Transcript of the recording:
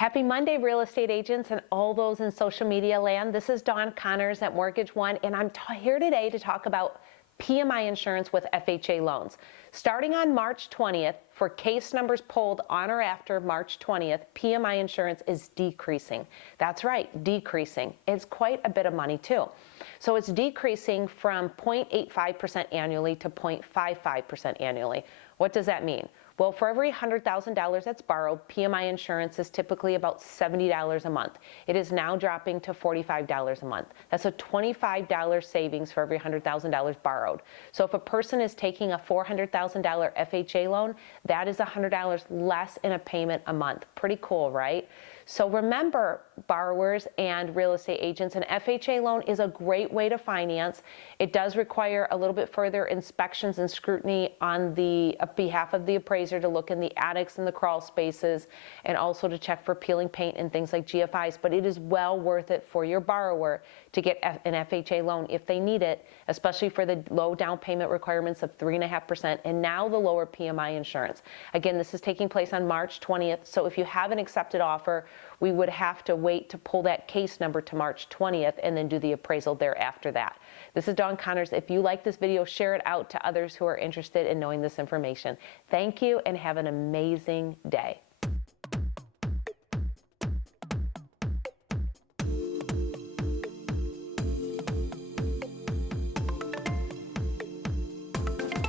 Happy Monday, real estate agents and all those in social media land. This is Dawn Connors at MortgageOne, and I'm here today to talk about PMI insurance with FHA loans. Starting on March 20th, for case numbers pulled on or after March 20th, PMI insurance is decreasing. That's right, decreasing. It's quite a bit of money too. So it's decreasing from 0.85% annually to 0.55% annually. What does that mean? Well, for every $100,000 that's borrowed, PMI insurance is typically about $70 a month. It is now dropping to $45 a month. That's a $25 savings for every $100,000 borrowed. So if a person is taking a $400,000 FHA loan, that is $100 less in a payment a month. Pretty cool, right? So remember, borrowers and real estate agents, an FHA loan is a great way to finance. It does require a little bit further inspections and scrutiny on the behalf of the appraiser to look in the attics and the crawl spaces, and also to check for peeling paint and things like GFIs. But it is well worth it for your borrower to get an FHA loan if they need it, especially for the low down payment requirements of 3.5% and now the lower PMI insurance. Again, this is taking place on March 20th. So if you have an accepted offer, we would have to wait to pull that case number to March 20th and then do the appraisal thereafter that. This is Dawn Connors. If you like this video, share it out to others who are interested in knowing this information. Thank you and have an amazing day.